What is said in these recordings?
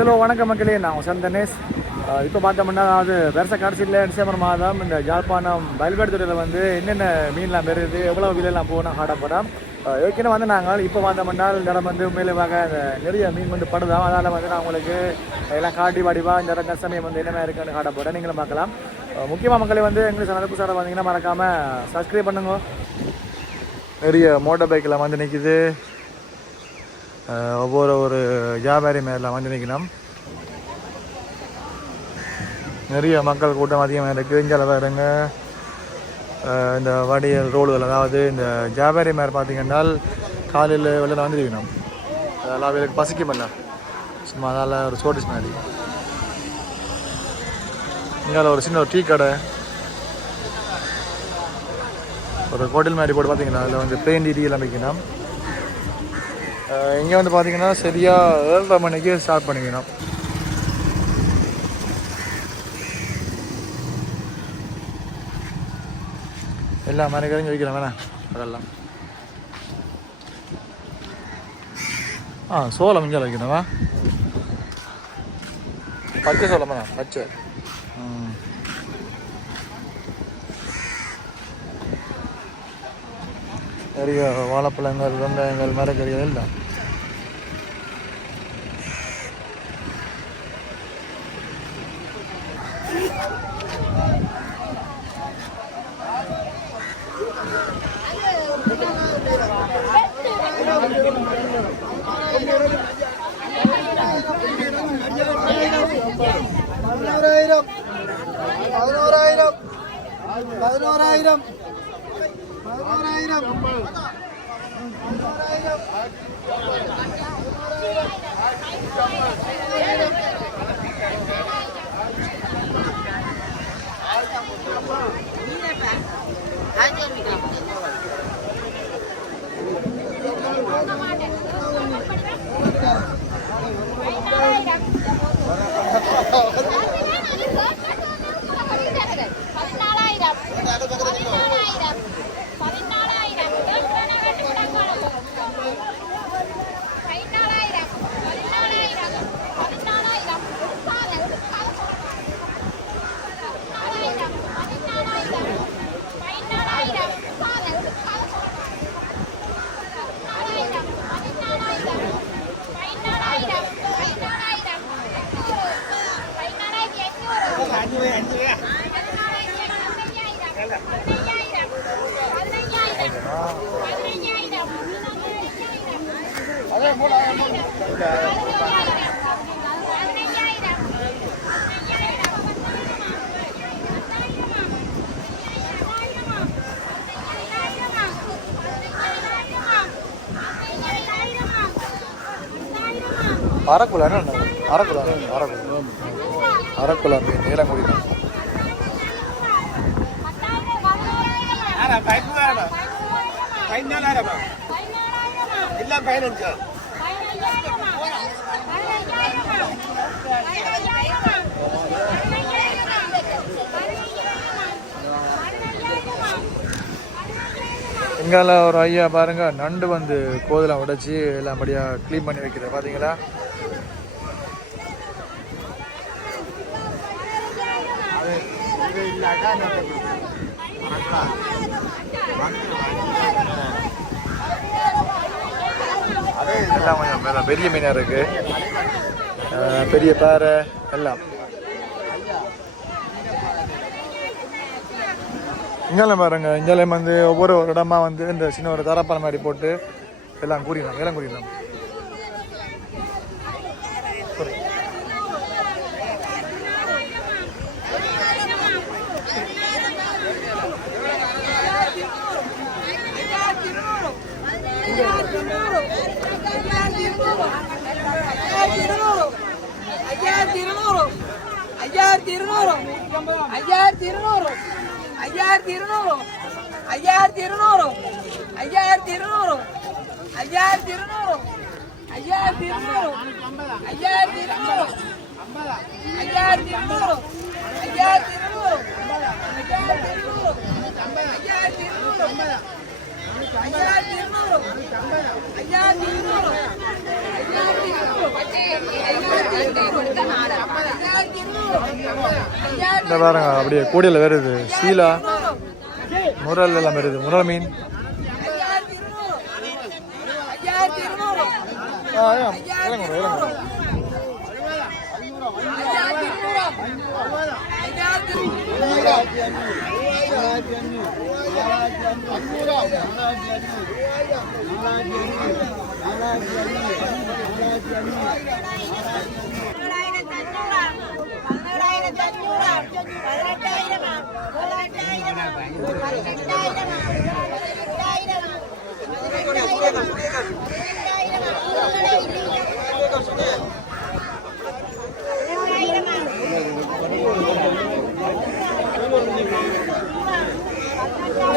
Hello வணக்கம் மக்களே. நான் உசன் தனேஷ். இப்போ பார்த்தோம்னா அது வருஷ கடைசியில் டிசம்பர் மாதம் இந்த ஜாழ்ப்பாணம் துறையில் வந்து என்னென்ன மீன்லாம் பெறுது எவ்வளோ விலையெல்லாம் போகணும் ஆடப்படம் ஏற்கனவே வந்து நாங்கள் இப்போ பார்த்தோம்னா இந்த இடம் வந்து மேலுவாக நிறைய மீன் வந்து படுதோம் அதனால் வந்து நான் உங்களுக்கு எல்லாம் காட்டி வடிவா இந்த இடம் சமயம் வந்து என்னென்ன இருக்குன்னு காட்ட நீங்களும் பார்க்கலாம். முக்கியமாக மக்களே வந்து எங்களுக்கு சனப்பு சாரை வந்தீங்கன்னா மறக்காமல் சப்ஸ்கிரைப் பண்ணுங்க. நிறைய மோட்டார் பைக்கில் வந்து நிற்கிது ஒவ்வொரு ஒரு வியாபாரி மேலாம் வந்து நிற்கணும். நிறைய மக்கள் கூட்டம் அதிகமாக இருக்குது இங்கே பாருங்க. இந்த வடியல் ரோடுகள் அதாவது இந்த ஜாபாரி மேல் பார்த்தீங்கன்னா காலையில் வெளில வந்துருக்கணும் அதெல்லாம் அவங்களுக்கு பசிக்குமில்ல சும்மா அதால் ஒரு சோட்டிஸ் மாதிரி. இங்கே ஒரு சின்ன ஒரு டீ கடை. ஒரு ஹோட்டல் மாதிரி போட்டு பார்த்தீங்கன்னா அதில் வந்து பெயிண்ட் டீ எல்லாம் வைக்கணும் இங்கே வந்து பார்த்தீங்கன்னா சரியாக ஏழரை மணிக்கு ஸ்டார்ட் பண்ணிக்கணும். எல்லா மரக்கறியும் வைக்கலாம் வேணாம் அதெல்லாம். ஆ சோளம் இங்கே வைக்கணுமா? பச்சை சோளம் வேணாம் பச்சை. நிறைய வாழைப்பழங்கள் வெங்காயங்கள் மரக்கறிகள் எல்லாம். பதினோராயிரம் பதினோராயிரம் பதினோராயிரம் அரைக்குலா என்ன? அரைக்குலா அரைக்குலா அரைக்குலா மீன் நீலங்குடி. மீன் ஒரு ஐயா பாருங்க நண்டு வந்து கோதலாம் உடைச்சி எல்லாம் அப்படியே கிளீன் பண்ணி வைக்கிறேன் பார்த்தீங்களா வைக்கிறேன் எல்லாம் கொஞ்சம் மேல பெரிய மீனாக இருக்கு. பெரிய பாறை எல்லாம். இங்கெல்லாம் பாருங்க இங்கெல்லாம் வந்து ஒவ்வொரு ஒரு இடமா வந்து இந்த சின்ன ஒரு தரப்பான மாதிரி போட்டு எல்லாம் கூறினோம் எல்லாம் கூறினோம் ஐயாயிரத்தி இருநூறு ஐயாயிரத்தி இருநூறு ஐயாயிரத்தி இருநூறு ஐயாயிரத்தி இருநூறு ஐயாயிரத்தி இருநூறு ஐயாயிரத்தி இருநூறு ஐயாயிரத்தி இருநூறு ஐயாயிரத்தி இருநூறு ஐயாயிரத்தி இருநூறு ஐயாயிரத்தி இருநூறு ஐயாயிரத்தி இருநூறு ஐயாயிரத்தி இருநூறு ஐயாயிரத்தி இருநூறு இந்த பாருங்க அப்படியே கூடையில் வருது. சீலா முரல் எல்லாம் வருது. முரல் மீன். ஐயாயிரத்தி இருநூறு ஐயாயிரத்தி இருநூறு ஆ, ஏன், இறங்க bro, இறங்க. பதினெட்டாயிரமா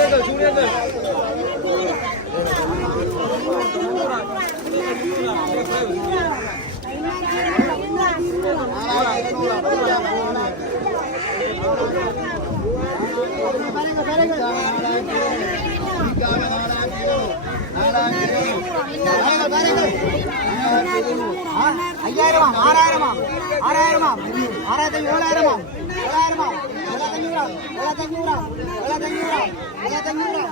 பதினெட்டாயிரமா பதினெட்டாயிரமா பதினெட்டாயிரமா ஆறாயிரமா ஆறாயிரமா ஆறாயிரத்தி ஏழாயிரமா ஏழாயிரமா ஏழாயிரத்தஞ்சூறா ஏழாயிரத்தஞ்சூறா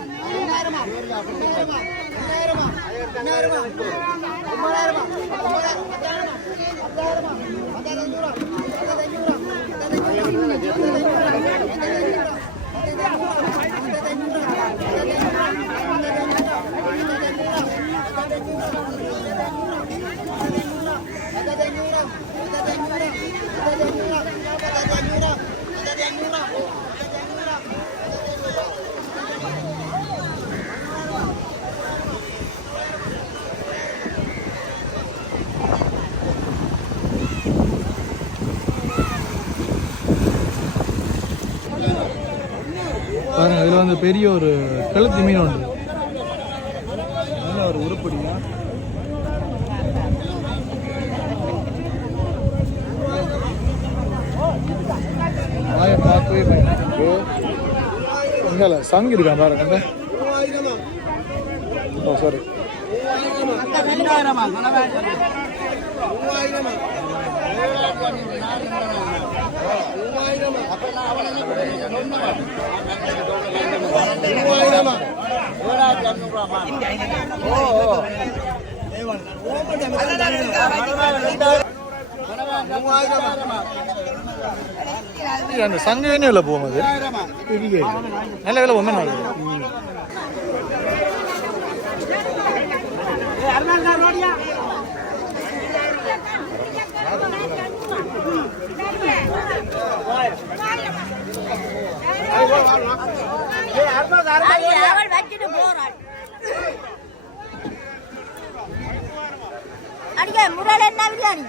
இதுல வந்து பெரிய ஒரு கழுத்து மீன் உண்டு. நல்ல ஒரு உருப்படியா ஆய பார்க்கவே இங்கே சங்கு இருக்கான் பாருங்க ஓ சாரி மூவாயிரமா? மூவாயிரமா அந்த சங்கு என்ன விலை போகும் அது நல்ல விலை ஒன்று நாள் அவள் வச்சுட்டு போறாள் அடிக்க முரல் என்ன பிரியாணி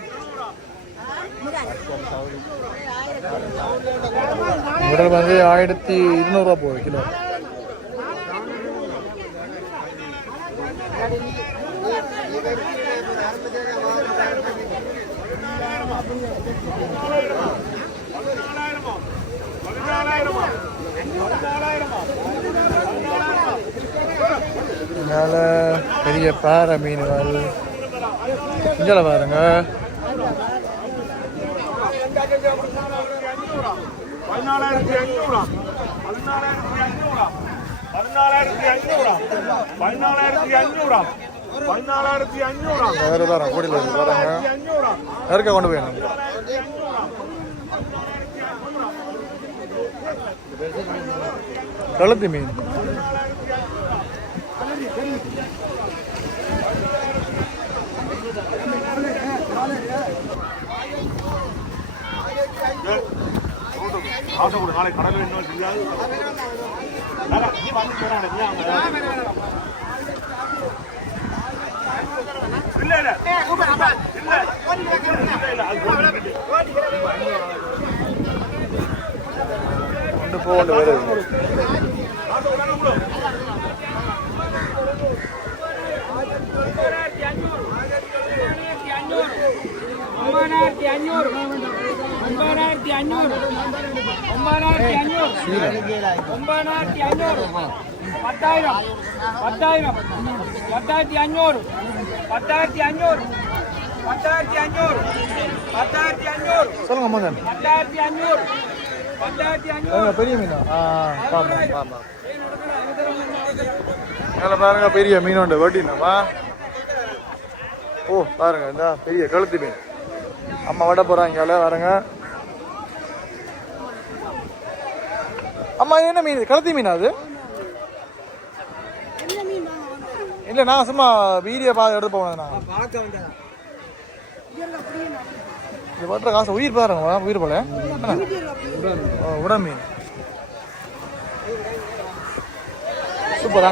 முதல் வந்து ஆயிரத்தி கிலோ மேல பெரிய பாறை மீன்கள் இங்கே பாருங்க. பதினாலாயிரத்தி ஐநூறா பதினாலாயிரத்தி ஐநூறா பதினாலாயிரத்தி ஐநூறா பதினாலாயிரத்தி ஐநூறா பதினாலாயிரத்தி ஐநூறா வேறு பாருங்க கூடியில் பாருங்க ஐநூறா யாருக்கா கொண்டு போயிடணும் கழுத்து மீன். காசை கொடு நாளைக்கு கடலில் இன்னும் தெரியாது. நீ வந்து போறாங்க இல்ல கொண்டு அஞ்சூறு ஒன்பதாயிரத்தி அஞ்சூறு ஒன்பதாயிரத்தி அஞ்சூறு ஒன்பதாயிரத்தி அஞ்சூறு பத்தாயிரம் பத்தாயிரம் பத்தாயிரத்தி அஞ்சூறு பத்தாயிரத்தி அஞ்சூறு பத்தாயிரத்தி அஞ்சூறு பத்தாயிரத்தி அஞ்சூறு சொல்லுங்க மோகன் பத்தாயிரத்தி அஞ்சூறு பத்தாயிரத்தி பாருங்க, பெரிய மீனா பாப்போம் பாப்போம் அதில் பாருங்க பெரிய மீன் உண்டு. வட்டினமா ஓ பாருங்க இந்த பெரிய கழுத்து மீன். அம்மா வட போறாங்க வரங்க. அம்மா என்ன மீன் கலத்தி மீனா அது? இல்லை நான் சும்மா வீடியோ பார்த்து எடுத்து போனேன் நான். இது வட்டுற காசு உயிர் பாருங்க உயிர் போல. என்ன? ஓ உட மீன். சூப்பரா.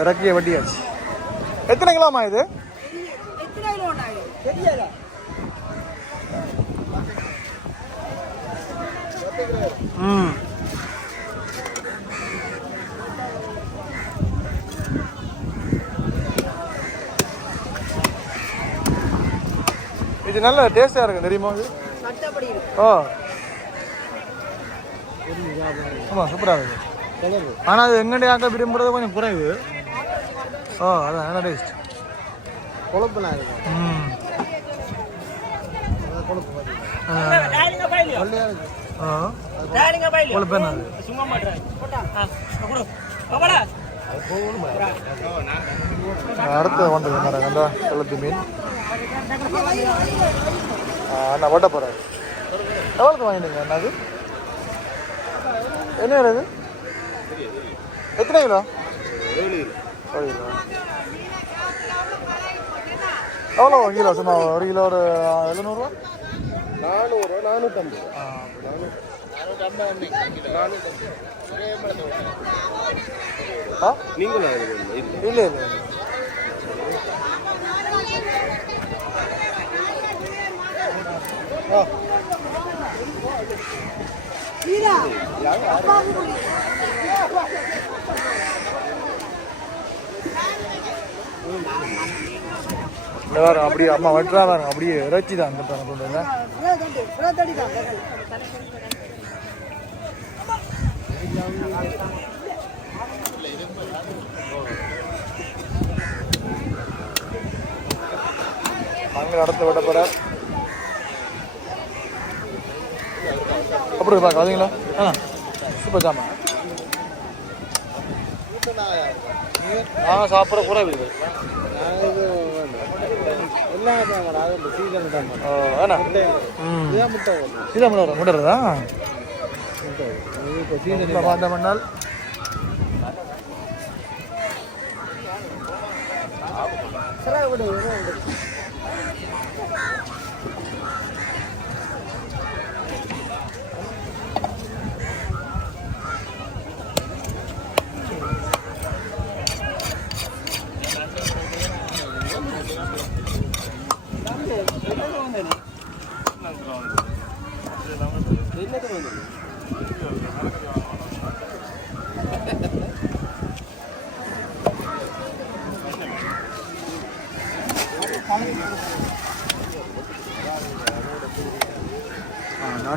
இறக்கிய வட்டியாச்சு. எத்தனை கிலோமா இது? ம். இது நல்ல டேஸ்டா இருக்கு தெரியுமா இது? ஓ. ஆமாம் சூப்பராக இருக்கு. ஆனால் அது எங்கடைய ஆக்க விரும்புறது கொஞ்சம் குறைவு. ஓ அதான் நல்ல டேஸ்ட் கொழுப்புலாம் இருக்கும் ம் அடுத்து கொண்டு அந்த கழுத்து மீன். ஆ, அண்ணா ஓட்ட போகிறாரு எவ்வளோக்கு வாங்கிட்டீங்க அண்ணா அது? என்ன இது எத்தனை கிலோ? கிலோ எவ்வளோ கிலோ சும்மா ஒரு கிலோ ஒரு எழுநூறுவா நானூறு நானூற்றம்பது ஆ நீங்களும் இல்லை இல்லை ஆ இந்த வாரம் அப்படியே அம்மா வெட்டுறா பாருங்க அப்படியே இறைச்சி தான் அந்த கொண்டு வந்தேன். அங்கே விட போகிறார் அப்படி பார்க்க ஆ சூப்பர் ஜாமா நாங்கள் சாப்பிட்ற கூட இது எல்லாம் அது முட்டை இதான் பார்த்த மண்ணால்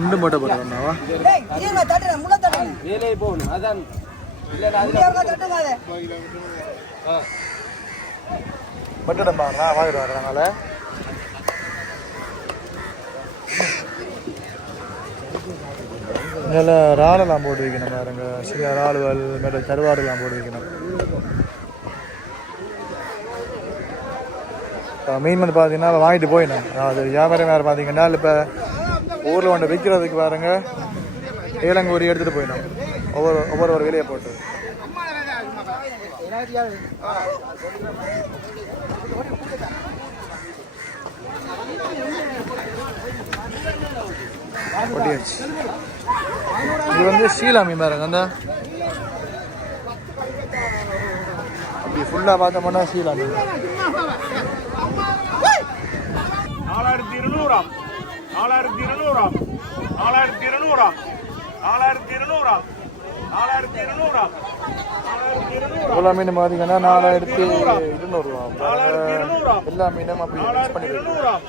நண்டு மட்டும் போட்டுருந்தாவா வேலையை போகணும் அதான். இல்லை பட்டுடம் பாருங்க வாங்கிட்டு வர்றதுனால இதில் இறாலெல்லாம் போட்டு வைக்கணும் பாருங்க. சில இறாலுகள் மேலே கருவாடுலாம் போட்டு வைக்கணும். இப்போ மீன் வந்து பார்த்தீங்கன்னா வாங்கிட்டு போயிடணும். அதாவது வியாபாரம் வேறு பார்த்தீங்கன்னா இப்போ ஊரில் ஒன்று விற்கிறதுக்கு பாருங்க. ஏலங்கூரி எடுத்துகிட்டு போயிடும் ஒவ்வொரு ஒவ்வொரு ஒரு விலையை போட்டு. இது வந்து சீலாமி பாருங்க அந்த. அப்படி ஃபுல்லாக பார்த்தோம்னா சீலாமி. நாலாயிரத்தி இருநூறாம். நாலாயிரத்தி இருநூறாம் நாலாயிரத்தி இருநூறாம் நாலாயிரத்தி இருநூறாம் நாலாயிரத்தி இருநூறாம் எல்லா மீனும் பார்த்தீங்கன்னா நாலாயிரத்தி இருநூறுவாம் எல்லா மீனும் அப்படி யூஸ் பண்ணிடுறோம்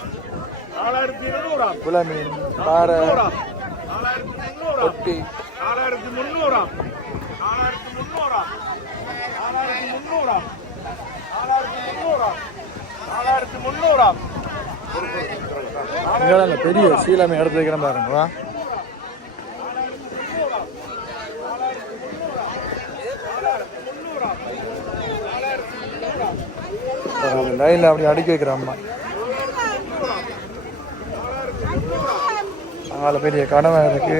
குல மீன் பாறை தொட்டி நாலாயிரத்தி முந்நூறாம் நாலாயிரத்தி முந்நூறாம் நாலாயிரத்தி முந்நூறாம் நாலாயிரத்தி முந்நூறாம் நாலாயிரத்தி முந்நூறாம் இங்கே அந்த பெரிய சீலாமை எடுத்து வைக்கிறேன் பாருங்களா லைனில் அப்படி அடுக்கி வைக்கிற அம்மா. அங்கால பெரிய கடமை இருக்கு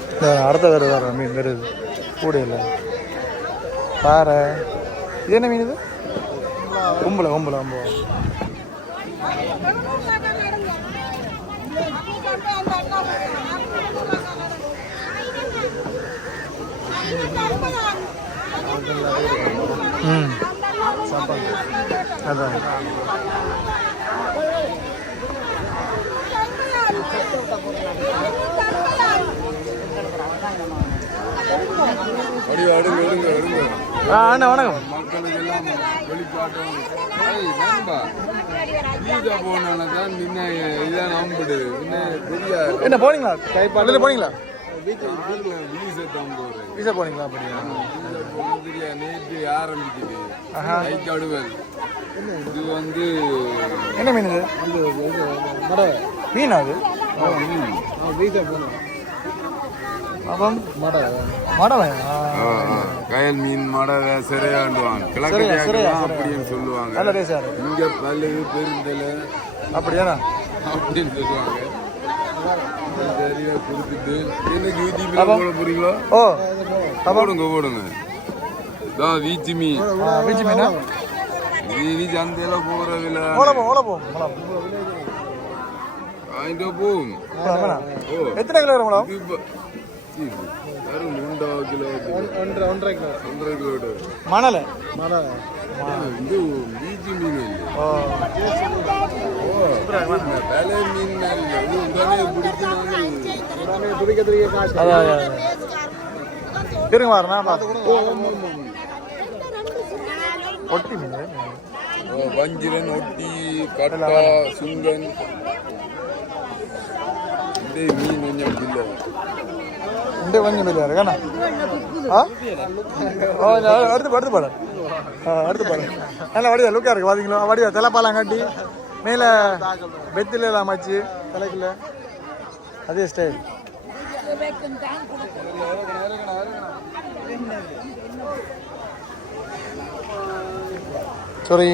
இந்த அடுத்த கரு வர மீன் வருது கூடையில் பாறை. இது என்ன மீன் இது? கும்பலை கும்பலை கும்பல. ம். அதான். முன்ன பெரிய என்ன போனீங்களா? கைப்பாட்டில் போனீங்களா? வீசை வீசா போனீங்களா அப்படியா? நேற்று ஆரம்பிக்குது ஆஹா. இது வந்து என்ன மீன் இது? மீனா அது? வீட்டை போனோம். ஆ. கயல் மீன் மடவை சிறையாண்டுவாங்க சிறையா, கிழக்கு சிறையா, அப்படின்னு சொல்லுவாங்க நல்ல பேசாரு இங்க பல்லு பெருந்தலை அப்படியாண்ணா அப்படின்னு சொல்லுவாங்க சரியா கொடுத்துட்டு இன்னைக்கு யூடியூப்ல போட போறீங்களோ ஓ போடுங்க போடுங்க தான் வீச்சு மீன் வீச்சு மீனா இது. வாங்கிட்டு போகும் போலாம், வேணாம். ஓ எத்தனை கிலோ வரும் மேடம் இது இப்ப- சீ, வெறும் மூன்றா கிலோ ஒன்றரை ஒன்றரை கிலோ ஒன்றரை கிலோ மணல்? இது வீச்சு மீன் ஓ வேலை மீன் இல்லை இது உடனே பிடிக்கணும் அதான் அதான், இருங்க வரண்ணா பார்த்து ஒட்டி மீன் வஞ்சிரன் ஒட்டி கட்டா சுங்கன் மீன் கொஞ்சம் இல்லை இந்த கொஞ்சம் வெளியே இருக்கண்ணா ஆ? அடுத்து அடுத்து பாட ஆ அடுத்து பாட. நல்லா வடிவா லுக்கா இருக்கு பாத்தீங்களா? வடிவா தலைப்பாலாம் கட்டி மேலே பெத்தில் எல்லாம் வச்சு தலைக்குள்ள. அதே ஸ்டைல் சாரி.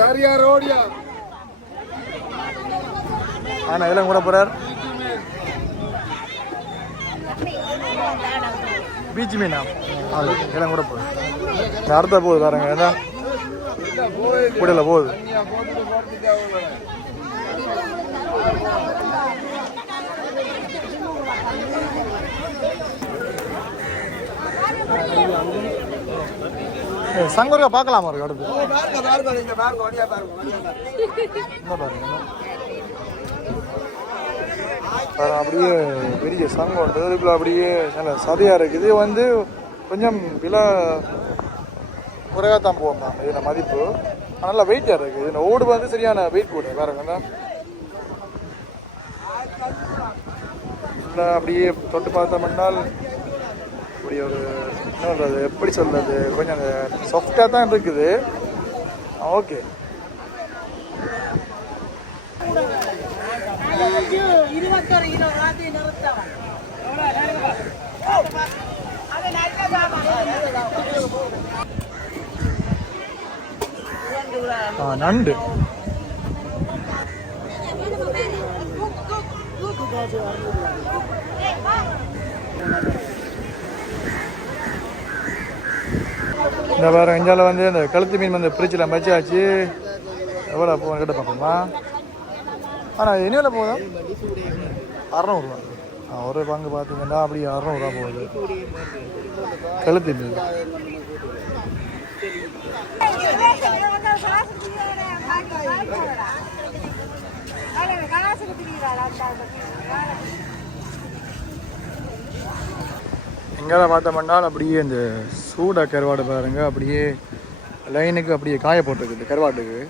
காரியா ரோடியா. ஆனா இதெல்லாம் கூட போறார். பீச் மீனா? அது இதெல்லாம் கூட போகுது. அடுத்த போகுது பாருங்க என்ன? கூடையில் போகுது. ஏய், சங்கூர்கா பார்க்கலாமா இருக்கு அடுத்து அப்படியே பெரிய சங்கம் இதுக்குள்ள அப்படியே நல்ல சதையாக இருக்குது. இது வந்து கொஞ்சம் விலை குறைவாக தான் போவோம் தான் இதில் மதிப்பு. நல்லா வெயிட்டாக இருக்குது இதில் ஓடு வந்து சரியான வெயிட் பாருங்க இல்லை அப்படியே தொட்டு பார்த்தோம்னால் இப்படி ஒரு என்ன சொல்றது எப்படி சொல்கிறது கொஞ்சம் சாஃப்டாக தான் இருக்குது. ஓகே. நண்டு. Thank you நிறுத்தவன் ஆ நண்டு இந்த வேறு எஞ்சால வந்து இந்த கழுத்து மீன் வந்து ஃப்ரிட்ஜில் மச்சாச்சு. எவ்வளோ போகணும் கிட்ட பார்ப்போமா? ஆனால் என்ன விலை போகுதா? அறநூறுவா. ஆ ஒரு பங்கு பார்த்தீங்கன்னா அப்படி அறநூறுவா போகுது. கழுத்து இல்லை இங்கே பார்த்தோம்னால் அப்படியே இந்த சூடா கருவாடு பாருங்கள் அப்படியே லைனுக்கு அப்படியே காய போட்டிருக்கு கருவாட்டுக்கு.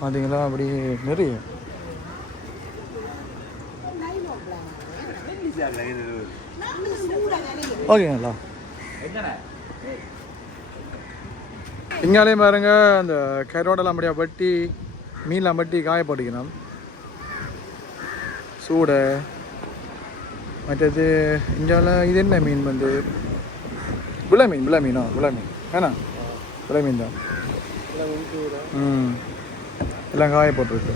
பார்த்தீங்களா அப்படியே நிறைய. ஓகேங்களா. இங்காலையும் பாருங்க அந்த கரோடெல்லாம் அப்படியே வட்டி மீன்லாம் வட்டி காய போட்டுக்கணும் சூடை. மற்றது இங்கால இது என்ன மீன் வந்து? விளை மீன் விளை மீனா? விளை மீன். ஏன்னா விளை மீன் தான். ம். எல்லாம் காய போட்டிருக்கு